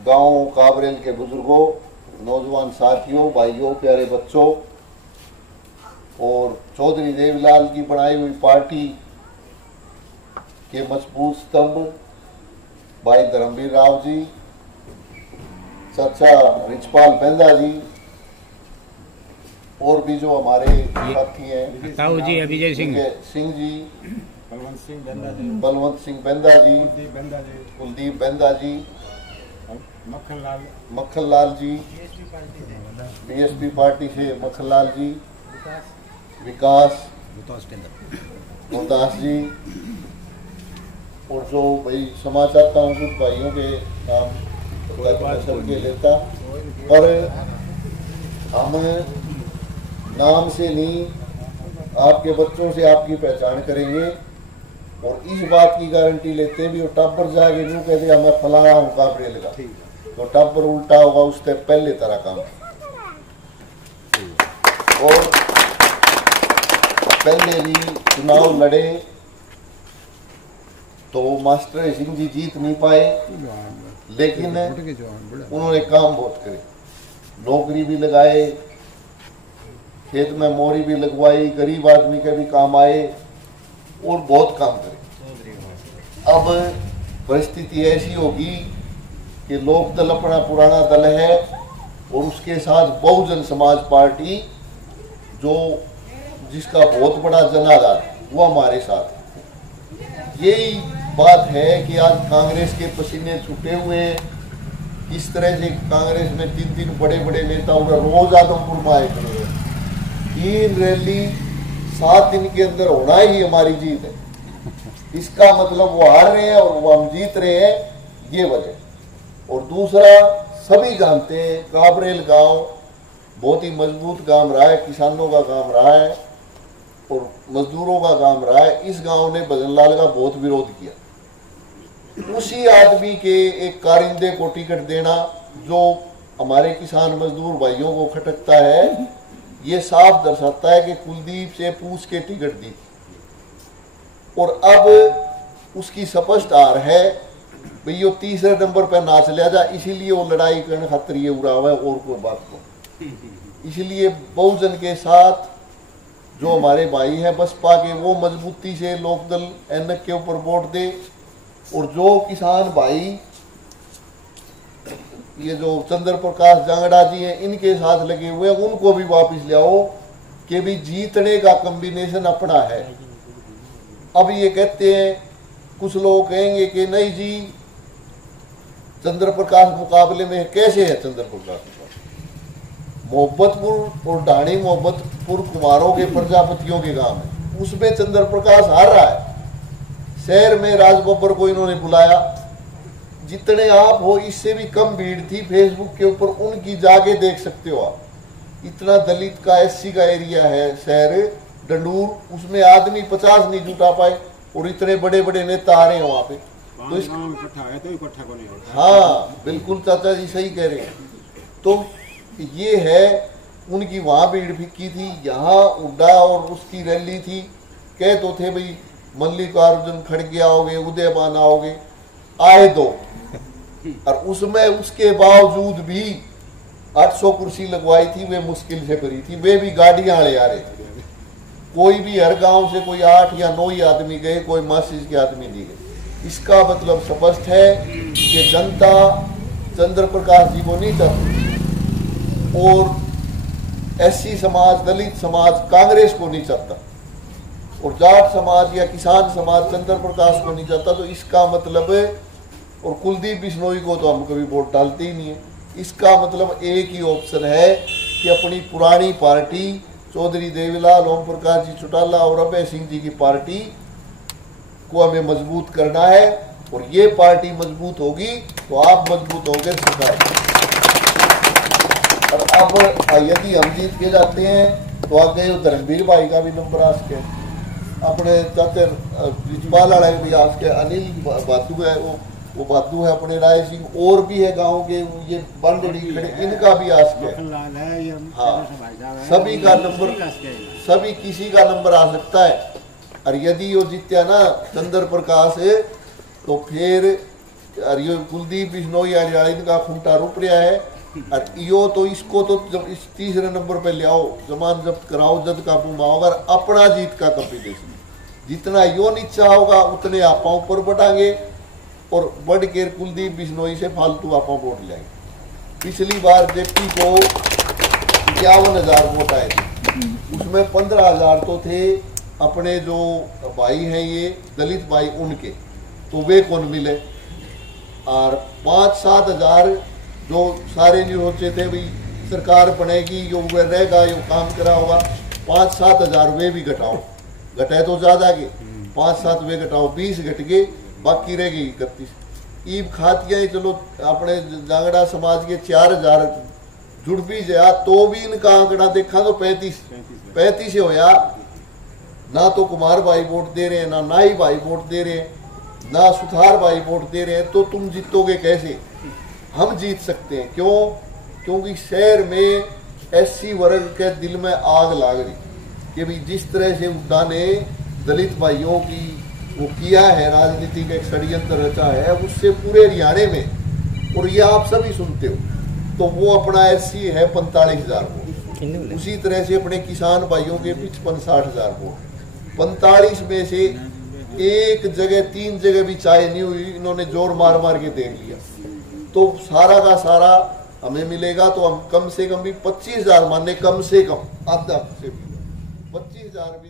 गांव काबरेल के बुजुर्गों, नौजवान साथियों, भाइयों, प्यारे बच्चों और चौधरी देवीलाल की बनाई हुई पार्टी के मजबूत स्तंभ भाई धर्मवीर राव जी, चाचा रिचपाल पेंदा जी और भी जो हमारे साथी हैं ताऊ जी, अभिजय सिंह जी, बलवंत सिंह पेंदा जी, कुलदीप पेंदा जी, मक्खन लाल जी, बीएसपी पार्टी से मक्खन लाल जी, विकास मुमताज जी और जो भाई क्षमा चाहता हूँ कुछ भाइयों के नाम के लेता, पर हम नाम से नहीं आपके बच्चों से आपकी पहचान करेंगे और इस बात की गारंटी लेते हैं भी वो टब्बर जाके यूँ कहते हमें फलाना हूँ काबरेल का, तो टब्बर उल्टा होगा उससे पहले तरह काम। और पहले भी चुनाव लड़े तो मास्टर सिंह जी जीत नहीं पाए, लेकिन उन्होंने काम बहुत करे, नौकरी भी लगाए, खेत में मोरी भी लगवाई, गरीब आदमी के भी काम आए और बहुत काम करे। अब परिस्थिति ऐसी होगी कि लोक दल अपना पुराना दल है और उसके साथ बहुजन समाज पार्टी जो जिसका बहुत बड़ा जनाधार है वो हमारे साथ है। यही बात है कि आज कांग्रेस के पसीने छूटे हुए हैं। इस तरह से कांग्रेस में 3 बड़े बड़े नेता रोज आदमपुर में आए खड़े हैं। 3 रैली 7 दिन के अंदर होना ही हमारी जीत है। इसका मतलब वो हार रहे हैं और वो हम जीत रहे हैं, ये वजह। और दूसरा, सभी जानते हैं काबरेल गांव बहुत ही मजबूत गांव रहा है, किसानों का गांव रहा है और मजदूरों का गांव रहा है। इस गांव ने भजनलाल का बहुत विरोध किया। उसी आदमी के एक कारिंदे को टिकट देना जो हमारे किसान मजदूर भाइयों को खटकता है, ये साफ दर्शाता है कि कुलदीप से पूछ के टिकट दी और अब उसकी स्पष्ट हार है भाई वो तीसरे नंबर पर ना चला जा, इसीलिए वो लड़ाई करने खातिर ये उड़ा हुआ है और कोई बात को। इसलिए बहुजन के साथ जो हमारे भाई हैं बसपा के, वो मजबूती से लोकदल एनक के ऊपर वोट दे और जो किसान भाई ये जो चंद्र प्रकाश जांगड़ा जी हैं इनके साथ लगे हुए हैं उनको भी वापस ले आओ कि भी जीतने का कॉम्बिनेशन अपना है। अब ये कहते हैं कुछ लोग कहेंगे कि नहीं जी चंद्र प्रकाश मुकाबले में कैसे है चंद्र प्रकाश, मोहब्बतपुर और ढाणी मोहब्बतपुर कुमारों के प्रजापतियों के गांव है, उसमें चंद्र प्रकाश हार रहा है। शहर में राजबब्बर को इन्होंने बुलाया, जितने आप हो इससे भी कम भीड़ थी फेसबुक के ऊपर, उनकी जाके देख सकते हो आप। इतना दलित का एससी का एरिया है शहर डंडूर, उसमें आदमी 50 नहीं जुटा पाए और इतने बड़े बड़े नेता आ रहे हैं वहां पे। तो इस हाँ बिल्कुल चाचा जी सही कह रहे हैं। तो ये है उनकी वहां भीड़ फिक्की थी, यहाँ उड्डा और उसकी रैली थी। कह तो थे भाई मल्लिकार्जुन खड़गे आओगे, उदयमान आओगे, आए दो और उसमें उसके बावजूद भी 800 कुर्सी लगवाई थी, वे मुश्किल से भरी थी, वे भी गाड़ियां ले आ रहे थे। कोई भी हर गांव से कोई 8 या 9 ही आदमी गए, कोई मासिस के आदमी नहीं गए। इसका मतलब स्पष्ट है कि जनता चंद्र प्रकाश जी को नहीं चाहती और एससी समाज, दलित समाज कांग्रेस को नहीं चाहता और जाट समाज या किसान समाज चंद्र प्रकाश को नहीं चाहता। तो इसका मतलब है, और कुलदीप बिश्नोई को तो हम कभी वोट डालते ही नहीं है। इसका मतलब एक ही ऑप्शन है कि अपनी पुरानी पार्टी चौधरी देवीलाल, ओम प्रकाश जी चौटाला और अभय सिंह जी की पार्टी को हमें मजबूत करना है और ये पार्टी मजबूत होगी तो आप मजबूत होकर सरकार। और अब यदि हम जीत के जाते हैं तो आगे धर्मवीर भाई का भी नंबर आ सके, अपने चाचे रिचपाल वाला भी आ सके, अनिल बातू है वो बातू है, अपने राय सिंह और भी है गांव के ये बंदड़ी खड़े, इनका भी आ सके। हाँ सभी का नंबर, सभी किसी का नंबर आ सकता है। और यदि वो जीत्या ना चंद्र प्रकाश तो फिर और ये कुलदीप बिश्नोई हरियाणा इनका खूंटा रुप रहा है। और यो तो इसको तो जब इस तीसरे नंबर पे ले आओ, जमान जब्त कराओ, जद काबू में आओ, अगर अपना जीत का कंपटीशन जितना यो नीचा होगा उतने आप ऊपर बढ़ाएंगे और बढ़ के कुलदीप बिश्नोई से फालतू आप वोट लेंगे। पिछली बार जेपी को 51,000 वोट आए थे, उसमें 15,000 तो थे अपने जो भाई हैं ये दलित भाई उनके, तो वे कौन मिले। और 5-7 हजार जो सारे नहीं सोचे थे भाई सरकार बनेगी, यो वे रहेगा, यो काम करा होगा, 5-7 हजार वे भी घटाओ, घटाए तो ज्यादा के 5-7 वे घटाओ, 20 घट गए, बाकी रह गई 31। ईब खातियां चलो अपने जांगड़ा समाज के 4,000 जुड़ भी जाया तो भी इनका आंकड़ा देखा तो 35 होया। ना तो कुमार भाई वोट दे रहे हैं, ना नाई भाई वोट दे रहे हैं, ना सुथार भाई वोट दे रहे हैं, तो तुम जीतोगे कैसे? हम जीत सकते हैं। क्यों? क्योंकि शहर में एससी वर्ग के दिल में आग लाग रही कि भाई जिस तरह से हुड्डा ने दलित भाइयों की वो किया है, राजनीतिक एक षड्यंत्र रचा है, उससे पूरे हरियाणा में, और ये आप सभी सुनते हो, तो वो अपना एससी है 45,000 वोट, उसी तरह से अपने किसान भाइयों के 55-60,000 वोट, 45 में से एक जगह 3 जगह भी चाय नहीं हुई, इन्होंने जोर मार मार के देख लिया, तो सारा का सारा हमें मिलेगा। तो हम कम से कम भी 25,000 माने, कम से कम आधा से भी 25,000 भी